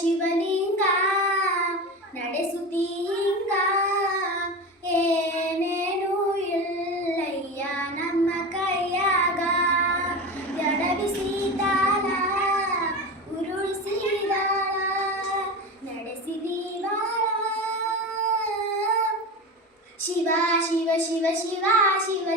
ಶಿವಲಿಂಗ ನಡೆಸುತ್ತೀಂಗ? ಏನೇನು ಇಲ್ಲಯ್ಯ ನಮ್ಮ ಕೈಯಾಗ. ಎಡವಿಸಿದಾನ ಉರುಳಿಸಿದಾನ ನಡೆಸಿದೀವ ಶಿವ ಶಿವ ಶಿವ ಶಿವ ಶಿವ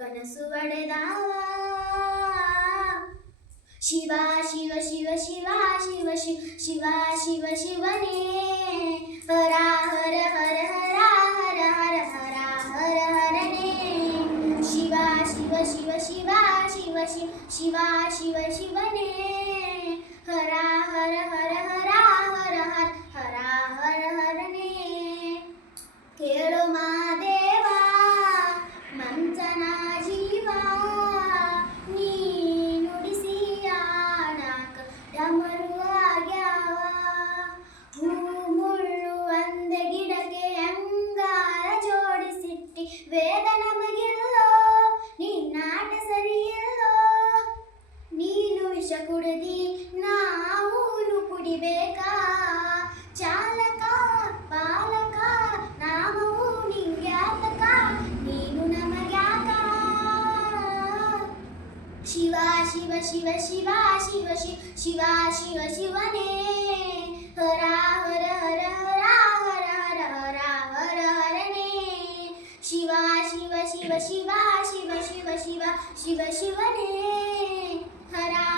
ಕನಸು ಒಡೆದಾವ ಶಿವ ಶಿವ ಶಿವ ಶಿವ ಶಿವ ಶಿವ ಶಿವ ಶಿವ ಶಿವನೇ ಹರ ಹರ ಹರ ಹರ ಹರ ಹರ ಹರ ಹರ ಹರನೇ ಶಿವ ಶಿವ ಶಿವ ಶಿವ ಶಿವ ಶಿವ ಶಿವ ಶಿವ ಶಿವನೇ ಹರ ಹರ शिवा शिव शिव शिवा शिव शिव शिवा शिव शिवने हरा हर हर हरा हर हर हरा हर हरने शिवा शिव शिव शिवा शिव शिव शिवा शिव शिवने हरा